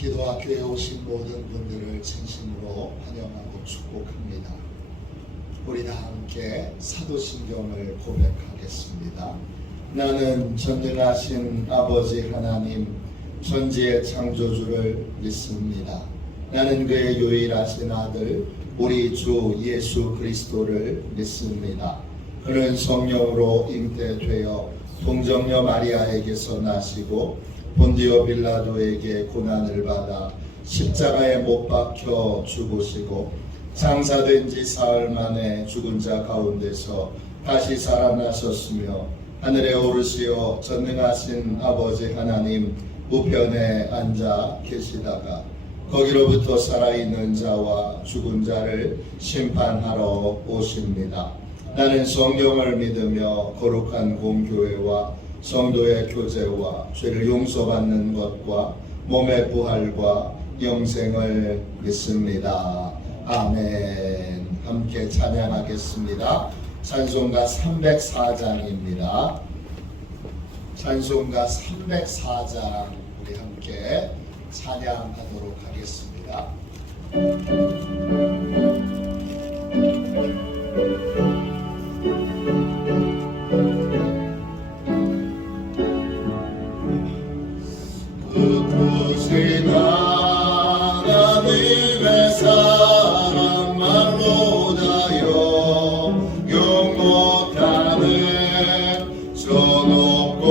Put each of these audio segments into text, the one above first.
기도학교에 오신 모든 분들을 진심으로 환영하고 축복합니다. 우리 다 함께 사도신경을 고백하겠습니다. 나는 전능하신 아버지 하나님 천지의 창조주를 믿습니다. 나는 그의 유일하신 아들 우리 주 예수 그리스도를 믿습니다. 그는 성령으로 잉태되어 동정녀 마리아에게서 나시고 본디오 빌라도에게 고난을 받아 십자가에 못 박혀 죽으시고 장사된 지 사흘 만에 죽은 자 가운데서 다시 살아나셨으며 하늘에 오르시어 전능하신 아버지 하나님 우편에 앉아 계시다가 거기로부터 살아있는 자와 죽은 자를 심판하러 오십니다. 나는 성경을 믿으며 거룩한 공교회와 성도의 교제와 죄를 용서받는 것과 몸의 부활과 영생을 믿습니다. 아멘. 함께 찬양하겠습니다. 찬송가 304장입니다. 찬송가 304장 우리 함께 찬양하도록 하겠습니다. 그곳에 하나님의 사랑 말로 다여 용 못하는 저 높고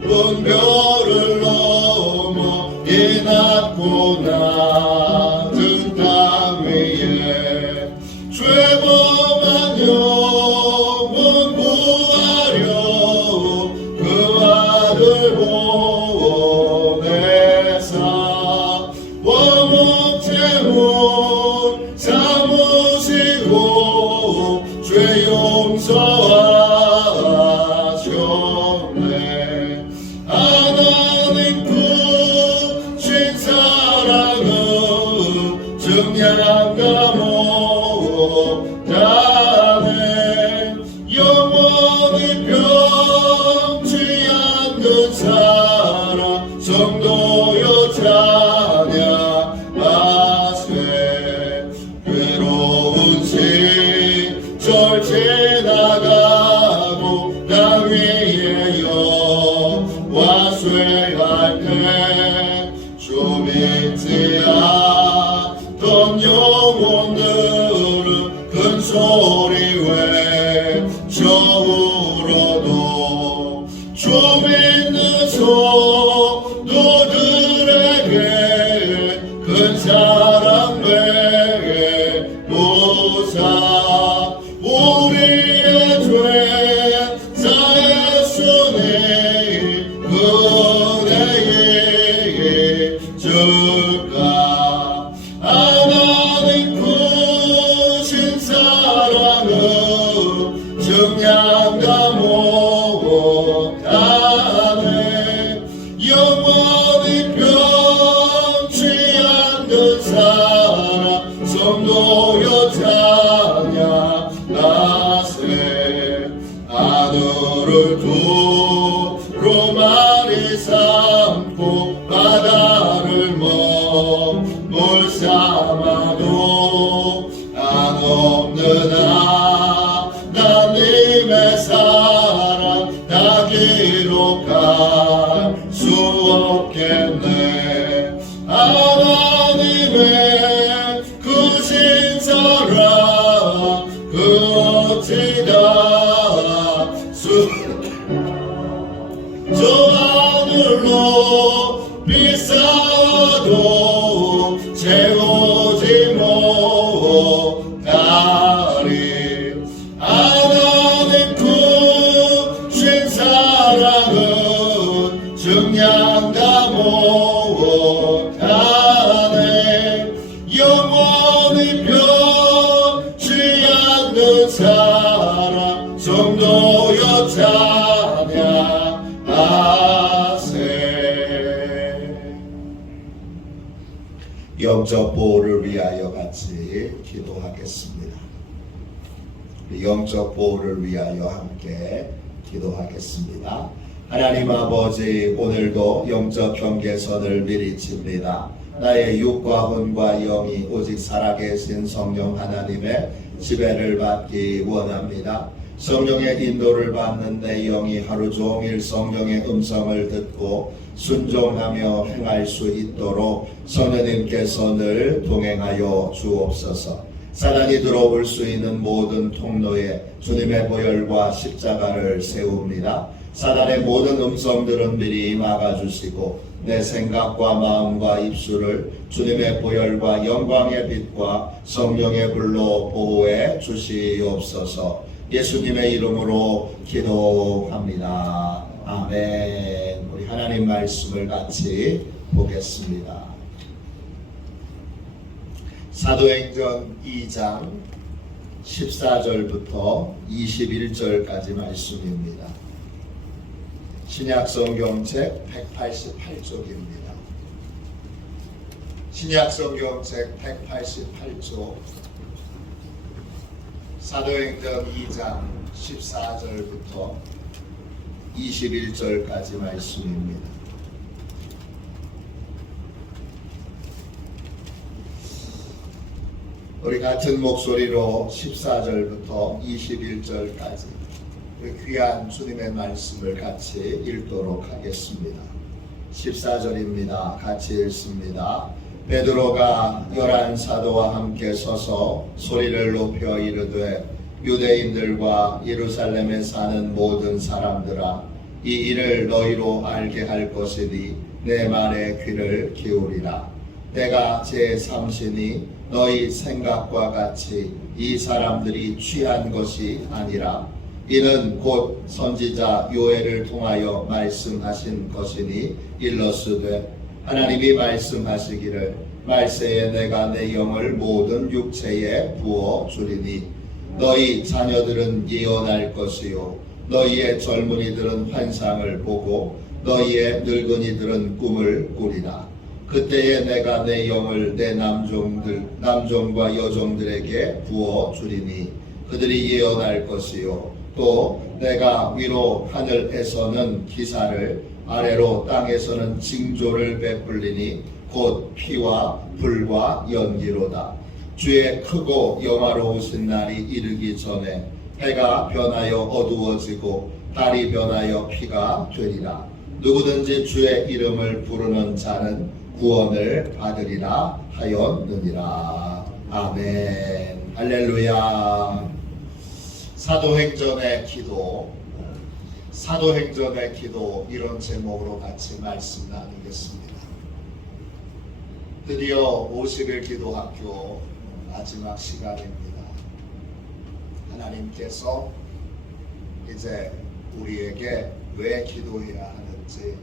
높은 별을 넘어 이 낮고 낮은 땅 위에 죄범한 영혼 구하려 그 아들 참으시고 죄 용서하셨네. 하나님 크신 사랑은 증량과 못하네. 영원히 변치 않는 사랑 성도여 찬양하세. 괴로운 시절 지나가고 땅 위에 여호와 쇠할 때 좀 잊지 않던 영혼들은 큰 소리 외쳐 울어도 좀 있는 성도들에게 큰 사랑 베푸사 우리의 죄 사했으니 그 은혜에 줄까. 하나님 크신 사랑은 증량과 못하네. 영원히 변치 않는 사랑 성도여 찬양하세. 하늘을 두루마리 삼고 바다를 머물 삼아도 한없는 하나님의 사랑 다 기록할 수 없겠네. 하나님의 크신 사랑 그 어찌다 저 하늘로 비싸도 채우지 못하리. 하나님 크신 사랑은 증량다 못하네. 영원히 변치 않는 사랑 성도여 찬양하세. 영적 보호를 위하여 같이 기도하겠습니다. 영적 보호를 위하여 함께 기도하겠습니다. 하나님 아버지, 오늘도 영적 경계선을 미리 칩니다. 나의 육과魂과 영이 오직 살아계신 성령 하나님의 지배를 받기 원합니다. 성령의 인도를 받는 내 영이 하루 종일 성령의 음성을 듣고 순종하며 행할 수 있도록 성령님께서 늘 동행하여 주옵소서. 사단이 들어올 수 있는 모든 통로에 주님의 보혈과 십자가를 세웁니다. 사단의 모든 음성들은 미리 막아주시고 내 생각과 마음과 입술을 주님의 보혈과 영광의 빛과 성령의 불로 보호해 주시옵소서. 예수님의 이름으로 기도합니다. 아멘. 우리 하나님 말씀을 같이 보겠습니다. 사도행전 2장 14절부터 21절까지 말씀입니다. 신약성경책 188쪽입니다. 신약성경책 188쪽 사도행전 2장 14절부터 21절까지 말씀입니다. 우리 같은 목소리로 14절부터 21절까지 우리 귀한 주님의 말씀을 같이 읽도록 하겠습니다. 14절입니다. 같이 읽습니다. 베드로가 11사도와 함께 서서 소리를 높여 이르되 유대인들과 예루살렘에 사는 모든 사람들아, 이 일을 너희로 알게 할 것이니 내 말에 귀를 기울이라. 내가 제3신이 너희 생각과 같이 이 사람들이 취한 것이 아니라 이는 곧 선지자 요엘을 통하여 말씀하신 것이니 일러스되 하나님이 말씀하시기를 말세에 내가 내 영을 모든 육체에 부어 주리니 너희 자녀들은 예언할 것이요 너희의 젊은이들은 환상을 보고 너희의 늙은이들은 꿈을 꾸리라. 그때에 내가 내 영을 내 남종과 여종들에게 부어 주리니 그들이 예언할 것이요 또 내가 위로 하늘에서는 기사를 아래로 땅에서는 징조를 베풀리니 곧 피와 불과 연기로다. 주의 크고 영화로우신 날이 이르기 전에 해가 변하여 어두워지고 달이 변하여 피가 되리라. 누구든지 주의 이름을 부르는 자는 구원을 받으리라 하였느니라. 아멘. 할렐루야. 사도행전의 기도, 사도행전의 기도, 이런 제목으로 같이 말씀 나누겠습니다. 드디어 50일 기도학교 마지막 시간입니다. 하나님께서 이제 우리에게 왜 기도해야 하는지,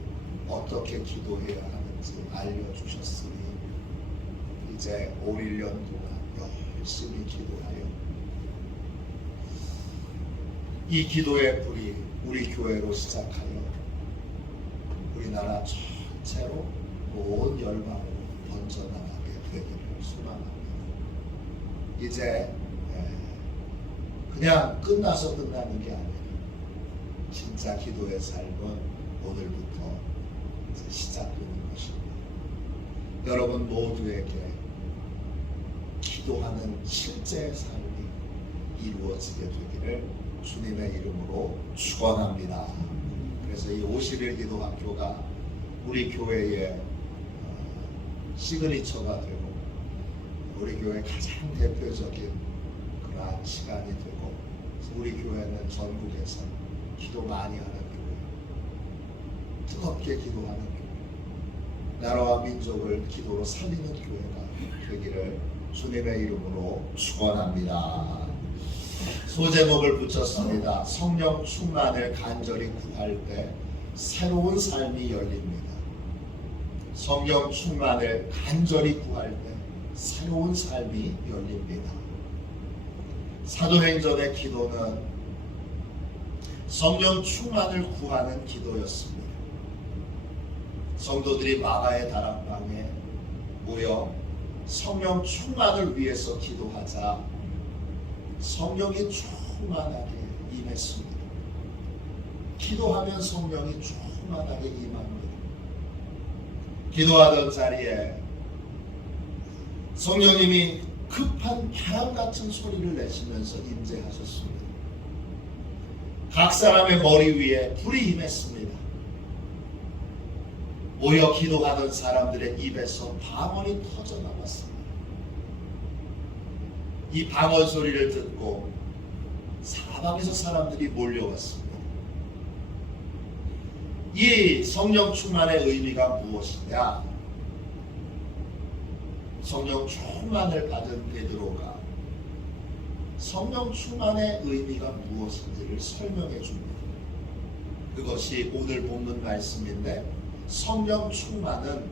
어떻게 기도해야 하는지 알려주셨으니 이제 5일 년 동안 열심히 기도하여 이 기도의 불이 우리 교회로 시작하여 우리나라 전체로 온 열방으로 번져나가게 되기를 소망합니다. 이제 그냥 끝나서 끝나는 게 아니라 진짜 기도의 삶은 오늘부터 이제 시작되는 것입니다. 여러분 모두에게 기도하는 실제 삶이 이루어지게 되기를 주님의 이름으로 축원합니다. 그래서 이 50일 기도학교가 우리 교회의 시그니처가 되고 우리 교회의 가장 대표적인 그러한 시간이 되고 우리 교회는 전국에서 기도 많이 하는 교회, 뜨겁게 기도하는 교회, 나라와 민족을 기도로 살리는 교회가 되기를 주님의 이름으로 축원합니다. 소제목을 붙였습니다. 성령 충만을 간절히 구할 때 새로운 삶이 열립니다. 성령 충만을 간절히 구할 때 새로운 삶이 열립니다. 사도행전의 기도는 성령 충만을 구하는 기도였습니다. 성도들이 마가의 다락방에 모여 성령 충만을 위해서 기도하자 성령이 충만하게 임했습니다. 기도하면 성령이 충만하게 임합니다. 기도하던 자리에 성령님이 급한 바람 같은 소리를 내시면서 임재하셨습니다. 각 사람의 머리 위에 불이 임했습니다. 모여 기도하던 사람들의 입에서 방언이 터져나왔습니다. 이 방언 소리를 듣고 사방에서 사람들이 몰려왔습니다. 이 성령 충만의 의미가 무엇이냐? 성령 충만을 받은 베드로가 성령 충만의 의미가 무엇인지를 설명해 줍니다. 그것이 오늘 본문 말씀인데, 성령 충만은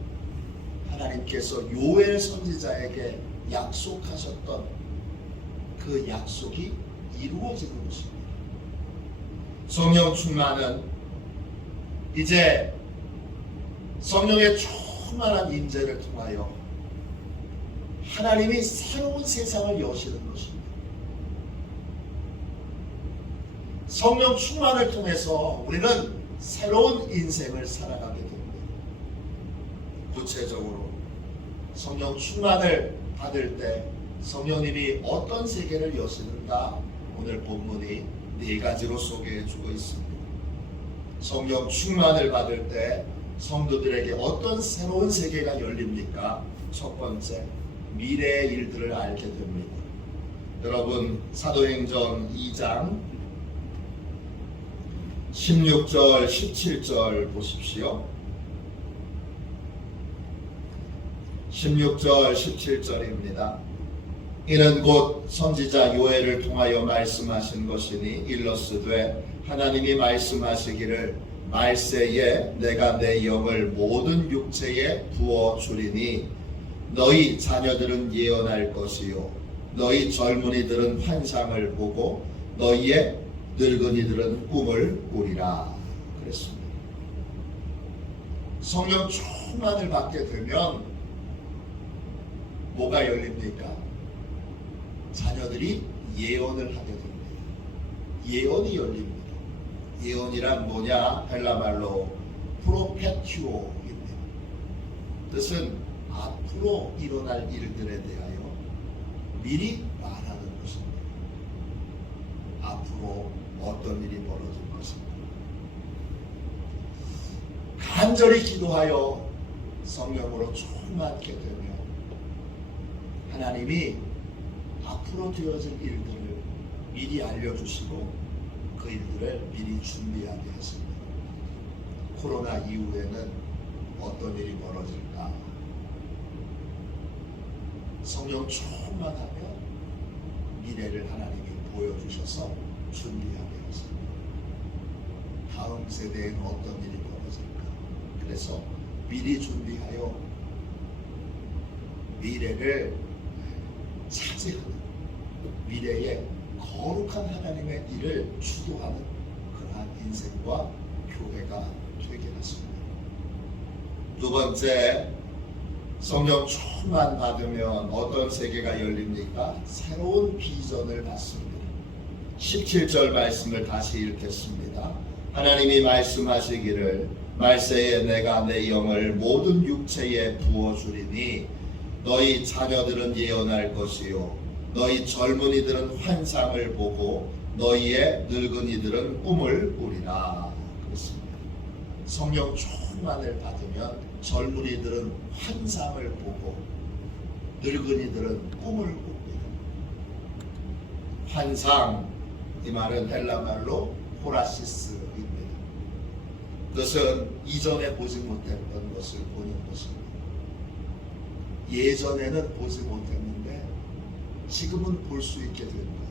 하나님께서 요엘 선지자에게 약속하셨던 그 약속이 이루어지는 것입니다. 성령 충만은 이제 성령의 충만한 임재를 통하여 하나님이 새로운 세상을 여시는 것입니다. 성령 충만을 통해서 우리는 새로운 인생을 살아가게 됩니다. 구체적으로 성령 충만을 받을 때 성령님이 어떤 세계를 여시는가, 오늘 본문이 네 가지로 소개해 주고 있습니다. 성령 충만을 받을 때 성도들에게 어떤 새로운 세계가 열립니까? 첫 번째, 미래의 일들을 알게 됩니다. 여러분, 사도행전 2장 16절 17절 보십시오. 16절 17절입니다. 이는 곧 선지자 요엘을 통하여 말씀하신 것이니 일러스되 하나님이 말씀하시기를 말세에 내가 내 영을 모든 육체에 부어 주리니 너희 자녀들은 예언할 것이요 너희 젊은이들은 환상을 보고 너희의 늙은이들은 꿈을 꾸리라 그랬습니다. 성령 충만을 받게 되면 뭐가 열립니까? 자녀들이 예언을 하게 됩니다. 예언이 열립니다. 예언이란 뭐냐? 헬라말로 프로페튜오입니다. 뜻은 앞으로 일어날 일들에 대하여 미리 말하는 것입니다. 앞으로 어떤 일이 벌어질 것입니다. 간절히 기도하여 성령으로 충만케 되며 하나님이 앞으로 되어질 일들을 미리 알려주시고 그 일들을 미리 준비하게 하십니다. 코로나 이후에는 어떤 일이 벌어질까? 성령 충만하며 미래를 하나님이 보여주셔서 준비하게 하십니다. 다음 세대에는 어떤 일이 벌어질까? 그래서 미리 준비하여 미래를 차지하는, 미래에 거룩한 하나님의 일을 주도하는 그러한 인생과 교회가 되게 하십니다. 두 번째, 성령 충만 받으면 어떤 세계가 열립니까? 새로운 비전을 받습니다. 17절 말씀을 다시 읽겠습니다. 하나님이 말씀하시기를 말세에 내가 내 영을 모든 육체에 부어주리니 너희 자녀들은 예언할 것이요 너희 젊은이들은 환상을 보고 너희의 늙은이들은 꿈을 꾸리라 그랬습니다. 성령 충만을 받으면 젊은이들은 환상을 보고 늙은이들은 꿈을 꿉니다. 환상, 이 말은 헬라말로 호라시스입니다. 그것은 이전에 보지 못했던 것을 보는 것입니다. 예전에는 보지 못했는데 지금은 볼 수 있게 된 것.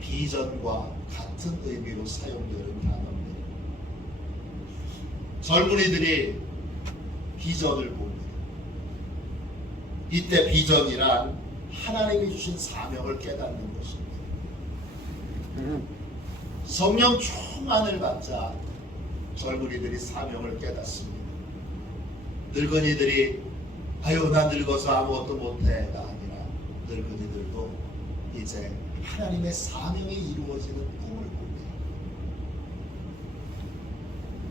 비전과 같은 의미로 사용되는 단어입니다. 젊은이들이 비전을 봅니다. 이때 비전이란 하나님이 주신 사명을 깨닫는 것입니다. 성령 충만을 받자 젊은이들이 사명을 깨닫습니다. 늙은이들이 아유 나 늙어서 아무것도 못해가 아니라 늙은이들도 이제 하나님의 사명이 이루어지는 꿈을 꿉니다.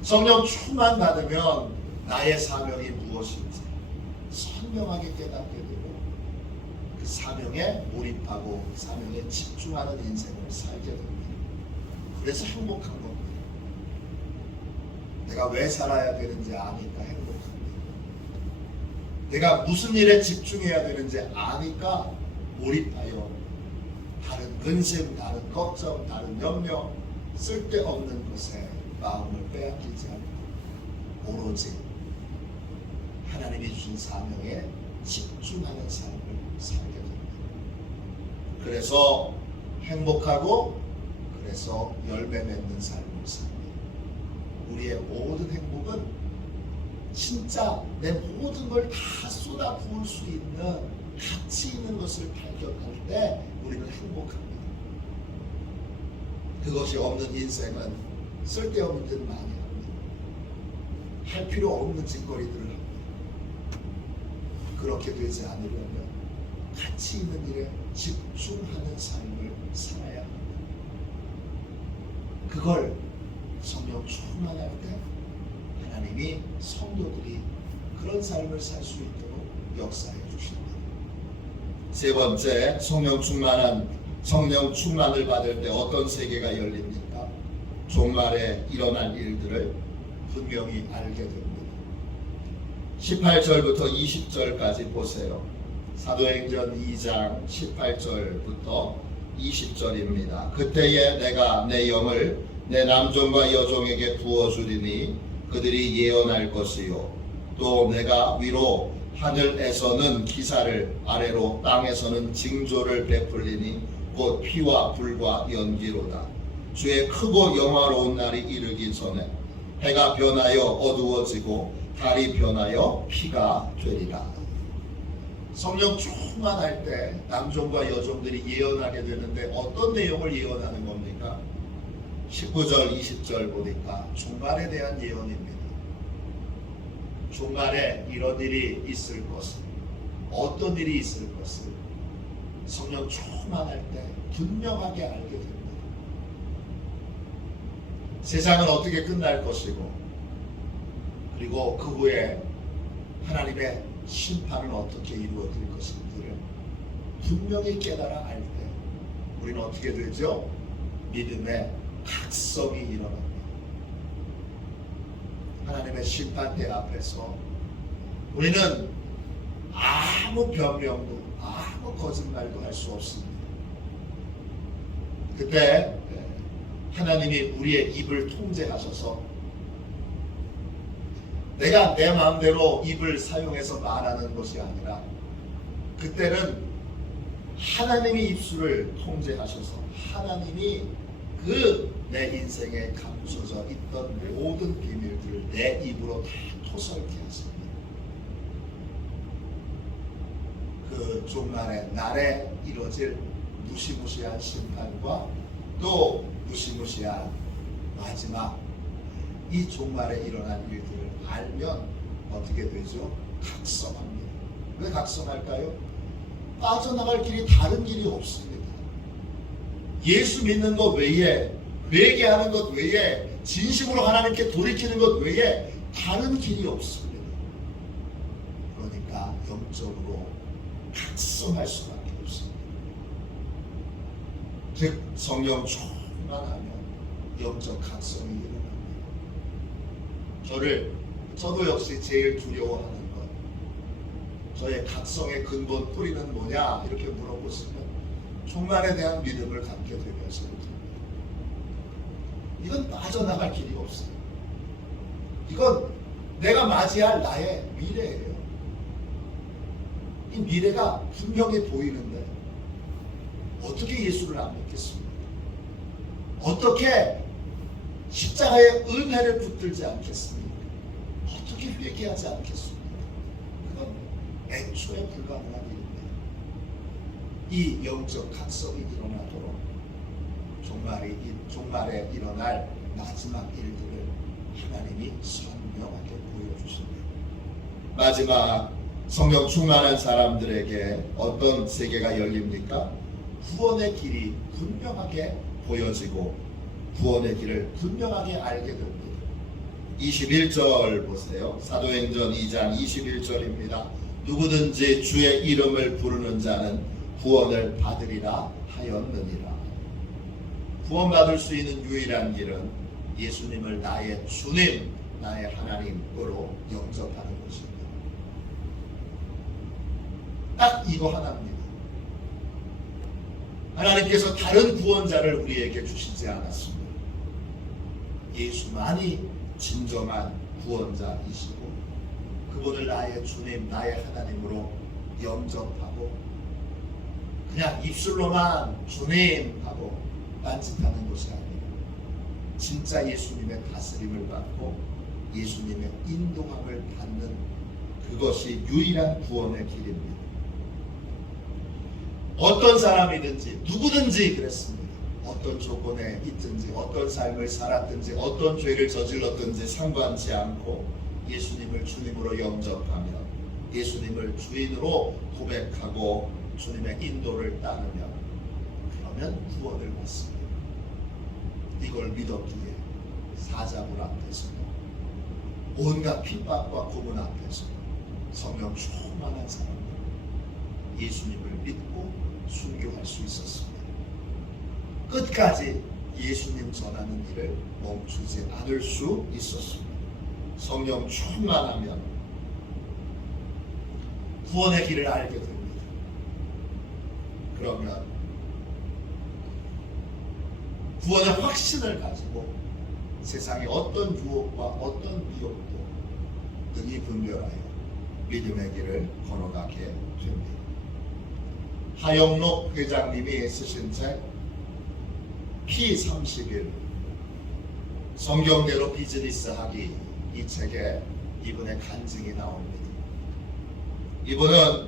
성령 충만 받으면 나의 사명이 무엇인지 선명하게 깨닫게 되고 그 사명에 몰입하고 사명에 집중하는 인생을 살게 됩니다. 그래서 행복한 겁니다. 내가 왜 살아야 되는지 아니까 행복합니다. 내가 무슨 일에 집중해야 되는지 아니까 몰입하여 다른 근심, 다른 걱정, 다른 염려, 쓸데없는 것에 마음을 빼앗기지 않고 오로지 하나님이 주신 사명에 집중하는 삶을 살게 됩니다. 그래서 행복하고 그래서 열매 맺는 삶을 삽니다. 우리의 모든 행복은 진짜 내 모든 걸 다 쏟아 부을 수 있는 가치 있는 것을 발견할 때 우리는 행복합니다. 그것이 없는 인생은 쓸데없는 짓 많이 합니다. 할 필요 없는 짓거리들을 합니다. 그렇게 되지 않으려면 가치 있는 일에 집중하는 삶을 살아야 합니다. 그걸 성령 충만할 때 하나님이 성도들이 그런 삶을 살 수 있도록 역사해 주십니다. 세 번째, 성령 충만을 받을 때 어떤 세계가 열립니까? 종말에 일어날 일들을 분명히 알게 됩니다. 18절부터 20절까지 보세요. 사도행전 2장 18절부터 20절입니다. 그때에 내가 내 영을 내 남종과 여종에게 부어주리니 그들이 예언할 것이요 또 내가 위로 하늘에서는 기사를 아래로 땅에서는 징조를 베풀리니 곧 피와 불과 연기로다. 주의 크고 영화로운 날이 이르기 전에 해가 변하여 어두워지고 달이 변하여 피가 되리라. 성령 충만할 때 남종과 여종들이 예언하게 되는데 어떤 내용을 예언하는 겁니까? 19절 20절 보니까 종말에 대한 예언입니다. 종말에 이런 일이 있을 것을, 어떤 일이 있을 것을 성령 충만할 때 분명하게 알게 됩니다. 세상은 어떻게 끝날 것이고 그리고 그 후에 하나님의 심판은 어떻게 이루어질 것인지를 분명히 깨달아 알 때 우리는 어떻게 되죠? 믿음의 각성이 일어납니다. 하나님의 심판대 앞에서 우리는 아무 변명도 아무 거짓말도 할 수 없습니다. 그때 하나님이 우리의 입을 통제하셔서 내가 내 마음대로 입을 사용해서 말하는 것이 아니라 그때는 하나님이 입술을 통제하셔서 하나님이 그 내 인생에 감춰져 있던 모든 비밀들을 내 입으로 다 토설케 하십니다. 그 종말의 날에 이뤄질 무시무시한 심판과 또 무시무시한 마지막 이 종말에 일어난 일들을 알면 어떻게 되죠? 각성합니다. 왜 각성할까요? 빠져나갈 길이 다른 길이 없습니다. 예수 믿는 것 외에 회개하는 것 외에 진심으로 하나님께 돌이키는 것 외에 다른 길이 없습니다. 그러니까 영적으로 각성할 수밖에 없습니다. 즉 성령 충만하면 영적 각성이 일어납니다. 저도 역시 제일 두려워하는 것, 저의 각성의 근본 뿌리는 뭐냐 이렇게 물어보시면 종말에 대한 믿음을 갖게 되면서부터 이건 빠져나갈 길이 없어요. 이건 내가 맞이할 나의 미래예요. 이 미래가 분명히 보이는데 어떻게 예수를 안 믿겠습니까? 어떻게 십자가의 은혜를 붙들지 않겠습니까? 어떻게 회개하지 않겠습니까? 그건 애초에 불가능한 일입니다. 이 영적 각성이 일어나도록 종말에 일어날 마지막 일들을 하나님이 선명하게 보여주십니다. 마지막 성령 충만한 사람들에게 어떤 세계가 열립니까? 구원의 길이 분명하게 보여지고 구원의 길을 분명하게 알게 됩니다. 21절 보세요. 사도행전 2장 21절입니다. 누구든지 주의 이름을 부르는 자는 구원을 받으리라 하였느니라. 구원받을 수 있는 유일한 길은 예수님을 나의 주님, 나의 하나님으로 영접하는 것입니다. 딱 이거 하나입니다. 하나님께서 다른 구원자를 우리에게 주시지 않았습니다. 예수만이 진정한 구원자이시고 그분을 나의 주님, 나의 하나님으로 영접하고 그냥 입술로만 주님 하고 딴짓하는 것이 아니라 진짜 예수님의 다스림을 받고 예수님의 인도함을 받는 그것이 유일한 구원의 길입니다. 어떤 사람이든지 누구든지 그랬습니다. 어떤 조건에 있든지 어떤 삶을 살았든지 어떤 죄를 저질렀든지 상관치 않고 예수님을 주님으로 영접하며 예수님을 주인으로 고백하고 주님의 인도를 따르면 그러면 구원을 받습니다. 이걸 믿었기에 사자굴 앞에서 온갖 핍박과 고문 앞에서 성령 충만한 사람들 예수님을 믿고 순교할 수 있었습니다. 끝까지 예수님 전하는 일을 멈추지 않을 수 있었습니다. 성령 충만하면 구원의 길을 알게 됩니다. 그러면 구원의 확신을 가지고 세상의 어떤 유혹과 어떤 미혹도 능히 분별하여 믿음의 길을 걸어가게 됩니다. 하영록 회장님이 쓰신 책 P31 성경대로 비즈니스하기 이 책에 이분의 간증이 나옵니다. 이분은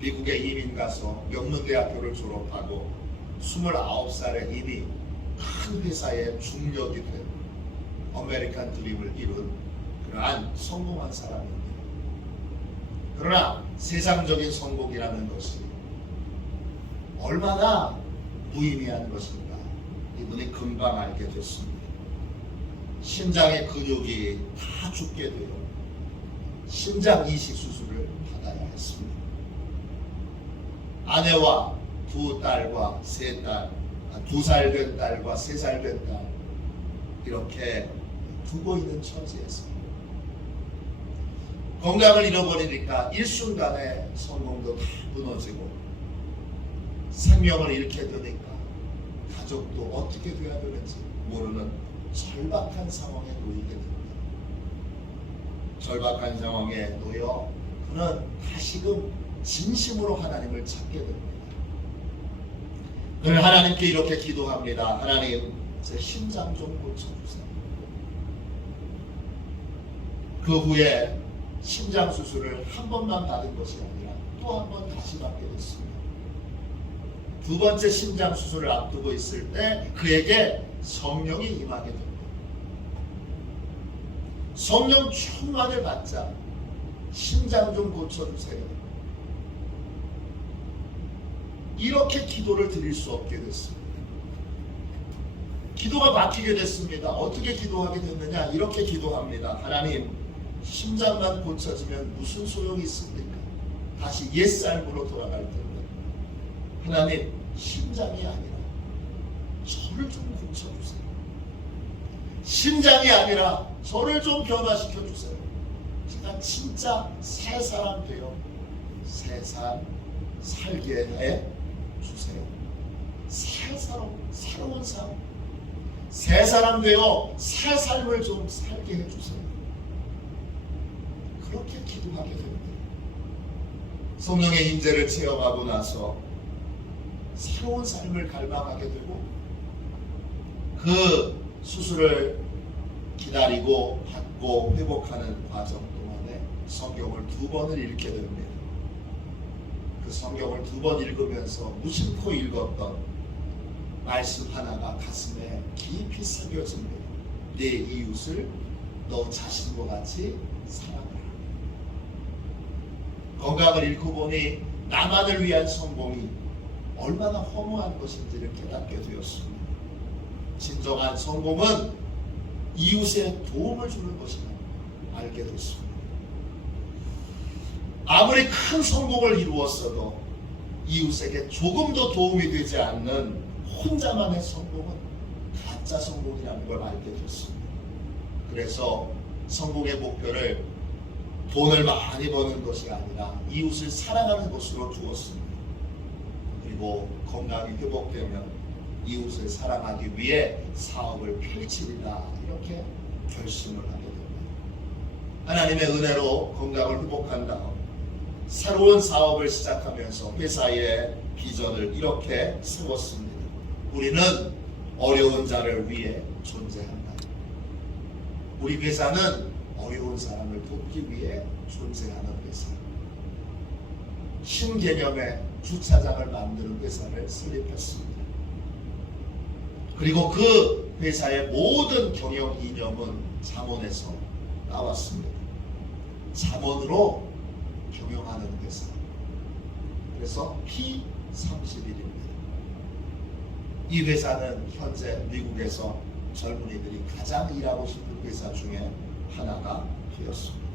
미국에 이민 가서 명문대학교를 졸업하고 29살에 이미 큰 회사의 중력이 된 아메리칸 드림을 이룬 그러한 성공한 사람입니다. 그러나 세상적인 성공이라는 것이 얼마나 무의미한 것인가 이분이 금방 알게 됐습니다. 심장의 근육이 다 죽게 되어 심장 이식 수술을 받아야 했습니다. 아내와 두 딸과 세 딸, 2살 된 딸과 3살 된 딸 이렇게 두고 있는 처지에서 건강을 잃어버리니까 일순간에 성공도 다 무너지고 생명을 잃게 되니까 가족도 어떻게 돼야 되는지 모르는 절박한 상황에 놓이게 됩니다. 절박한 상황에 놓여 그는 다시금 진심으로 하나님을 찾게 됩니다. 그는 하나님께 이렇게 기도합니다. 하나님, 제 심장 좀 고쳐주세요. 그 후에 심장 수술을 한 번만 받은 것이 아니라 또 한 번 다시 받게 됐습니다. 두 번째 심장 수술을 앞두고 있을 때 그에게 성령이 임하게 됩니다. 성령 충만을 받자 심장 좀 고쳐주세요. 이렇게 기도를 드릴 수 없게 됐습니다. 기도가 막히게 됐습니다. 어떻게 기도하게 됐느냐? 이렇게 기도합니다. 하나님, 심장만 고쳐지면 무슨 소용이 있습니까? 다시 옛삶으로 돌아갈 텐데 하나님, 심장이 아니라 저를 좀 고쳐주세요. 심장이 아니라 저를 좀 변화시켜주세요. 제가 진짜 새 사람 되어 새 삶 살게 해 주세요. 새 사람, 새로운 삶, 새 사람 되어 새 삶을 좀 살게 해 주세요. 그렇게 기도하게 됩니다. 성령의 임재를 체험하고 나서 새로운 삶을 갈망하게 되고 그 수술을 기다리고 받고 회복하는 과정 동안에 성경을 2번을 읽게 됩니다. 그 성경을 2번 읽으면서 무심코 읽었던 말씀 하나가 가슴에 깊이 새겨집니다. 내 이웃을 너 자신과 같이 사랑하라. 건강을 잃고 보니 나만을 위한 성공이 얼마나 허무한 것인지를 깨닫게 되었습니다. 진정한 성공은 이웃에 도움을 주는 것이라 알게 됐습니다. 아무리 큰 성공을 이루었어도 이웃에게 조금도 도움이 되지 않는 혼자만의 성공은 가짜 성공이라는 걸 알게 됐습니다. 그래서 성공의 목표를 돈을 많이 버는 것이 아니라 이웃을 사랑하는 것으로 두었습니다. 그리고 건강이 회복되면 이웃을 사랑하기 위해 사업을 펼치리라 이렇게 결심을 하게 됩니다. 하나님의 은혜로 건강을 회복한 다음 새로운 사업을 시작하면서 회사의 비전을 이렇게 세웠습니다. 우리는 어려운 자를 위해 존재한다. 우리 회사는 어려운 사람을 돕기 위해 존재하는 회사. 신개념의 주차장을 만드는 회사를 설립했습니다. 그리고 그 회사의 모든 경영 이념은 잠언에서 나왔습니다. 잠언으로 경영하는 회사. 그래서 P31입니다. 이 회사는 현재 미국에서 젊은이들이 가장 일하고 싶은 회사 중에 하나가 되었습니다.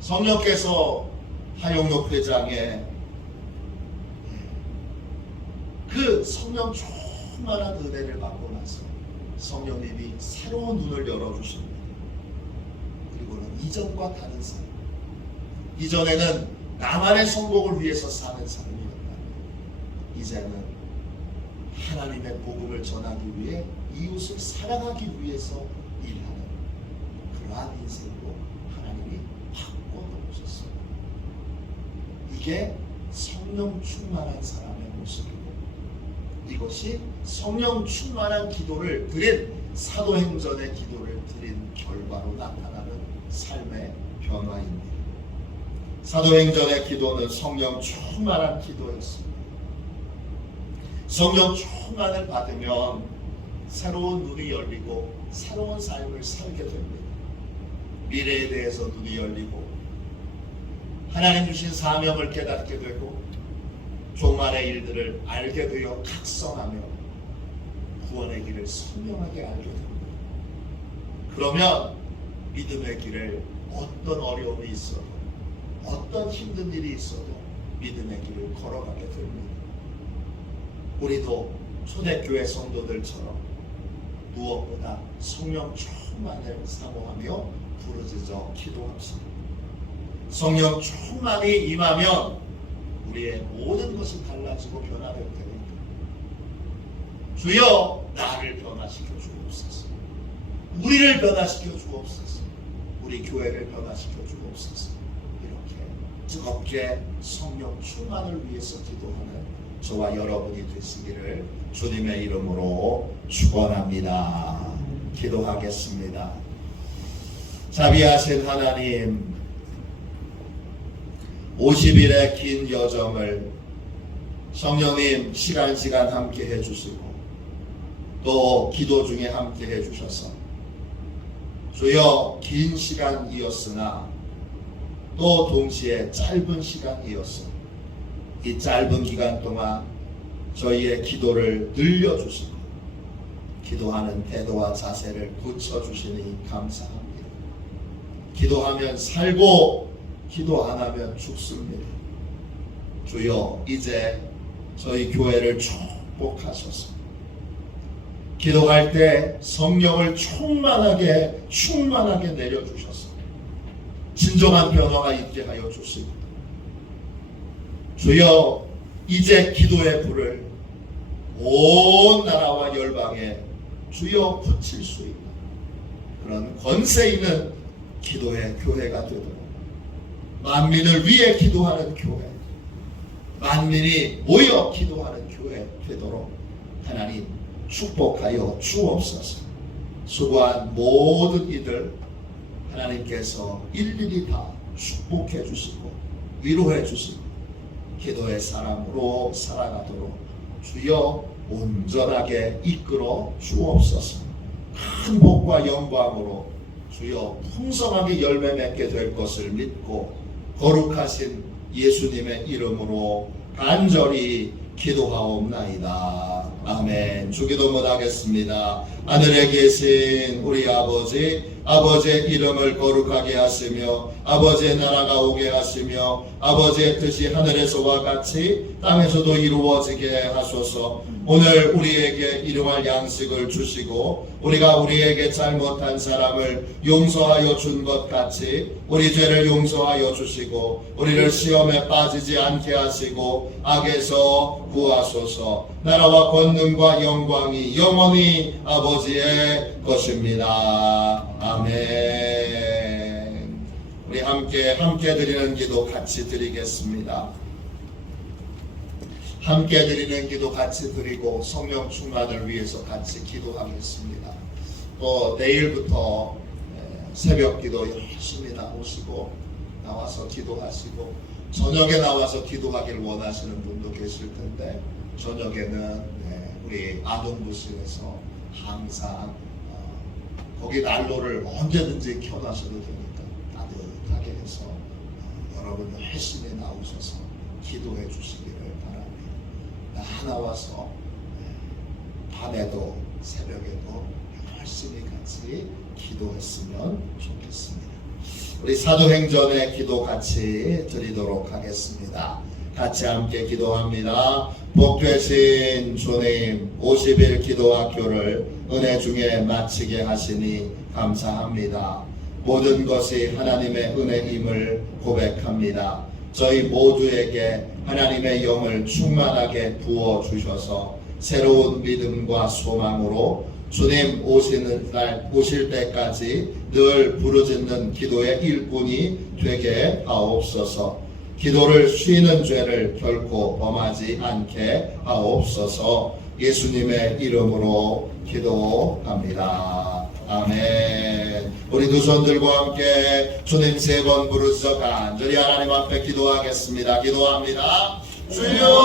성령께서 하용록 회장의 그 성령 충만한 은혜를 받고 나서 성령님이 새로운 눈을 열어주십니다. 그리고는 이전과 다른 삶. 이전에는 나만의 성공을 위해서 사는 삶이었다면 이제는 하나님의 복음을 전하기 위해 이웃을 사랑하기 위해서 일하는 그러한 인생으로 하나님이 바꿔놓으셨어요. 이게 성령 충만한 사람의 모습이고 이것이 성령 충만한 기도를 드린 사도행전의 기도를 드린 결과로 나타나는 삶의 변화입니다. 사도행전의 기도는 성령 충만한 기도였습니다. 성령 충만을 받으면 새로운 눈이 열리고 새로운 삶을 살게 됩니다. 미래에 대해서 눈이 열리고 하나님 주신 사명을 깨닫게 되고 종말의 일들을 알게 되어 각성하며 구원의 길을 선명하게 알게 됩니다. 그러면 믿음의 길을 어떤 어려움이 있어도 어떤 힘든 일이 있어도 믿음의 길을 걸어가게 됩니다. 우리도 초대교회 성도들처럼 무엇보다 성령 충만을 사모하며 부르짖어 기도합시다. 성령 충만이 임하면 우리의 모든 것이 달라지고 변화될 테니까 주여 나를 변화시켜 주옵소서. 우리를 변화시켜 주옵소서. 우리 교회를 변화시켜 주옵소서. 이렇게 뜨겁게 성령 충만을 위해서 기도하는 저와 여러분이 되시기를 주님의 이름으로 축원합니다. 기도하겠습니다. 자비하신 하나님, 50일의 긴 여정을 성령님 시간 함께 해주시고 또 기도 중에 함께 해주셔서 주여 긴 시간이었으나 또 동시에 짧은 시간이었어. 이 짧은 기간 동안 저희의 기도를 늘려주시고 기도하는 태도와 자세를 고쳐주시니 감사합니다. 기도하면 살고 기도 안 하면 죽습니다. 주여 이제 저희 교회를 축복하셔서 기도할 때 성령을 충만하게 내려주셔서 진정한 변화가 있게 하여 주시고 주여 이제 기도의 불을 온 나라와 열방에 주여 붙일 수 있는 그런 권세 있는 기도의 교회가 되도록 만민을 위해 기도하는 교회, 만민이 모여 기도하는 교회 되도록 하나님 축복하여 주옵소서. 수고한 모든 이들 하나님께서 일일이 다 축복해 주시고 위로해 주시고 기도의 사람으로 살아가도록 주여 온전하게 이끌어 주옵소서. 큰 복과 영광으로 주여 풍성하게 열매 맺게 될 것을 믿고 거룩하신 예수님의 이름으로 간절히 기도하옵나이다. 아멘. 주기도문 하겠습니다. 하늘에 계신 우리 아버지, 아버지의 이름을 거룩하게 하시며 아버지의 나라가 오게 하시며 아버지의 뜻이 하늘에서와 같이 땅에서도 이루어지게 하소서. 오늘 우리에게 일용할 양식을 주시고 우리가 우리에게 잘못한 사람을 용서하여 준 것 같이 우리 죄를 용서하여 주시고 우리를 시험에 빠지지 않게 하시고 악에서 구하소서. 나라와 권능과 영광이 영원히 아버지의 것입니다. 아멘. 우리 함께 드리는 기도 같이 드리겠습니다. 함께 드리는 기도 같이 드리고 성령 충만을 위해서 같이 기도하겠습니다. 또 내일부터 새벽 기도 열심히 나와서 기도하시고 저녁에 나와서 기도하길 원하시는 분도 계실 텐데 저녁에는 우리 아동부실에서 항상 거기 난로를 언제든지 켜놔셔도 되니까 따뜻하게 해서 여러분 열심히 나오셔서 기도해 주시기를 바랍니다. 나와서 밤에도 새벽에도 열심히 같이 기도했으면 좋겠습니다. 우리 사도행전의 기도 같이 드리도록 하겠습니다. 같이 함께 기도합니다. 복되신 주님, 50일 기도학교를 은혜 중에 마치게 하시니 감사합니다. 모든 것이 하나님의 은혜임을 고백합니다. 저희 모두에게 하나님의 영을 충만하게 부어주셔서 새로운 믿음과 소망으로 주님 오실 때까지 늘 부르짖는 기도의 일꾼이 되게 하옵소서. 기도를 쉬는 죄를 결코 범하지 않게 하옵소서. 예수님의 이름으로 기도합니다. 아멘. 우리 두 손 들고 함께 주님 3번 부르짖어 간절히 하나님 앞에 기도하겠습니다. 기도합니다. 주여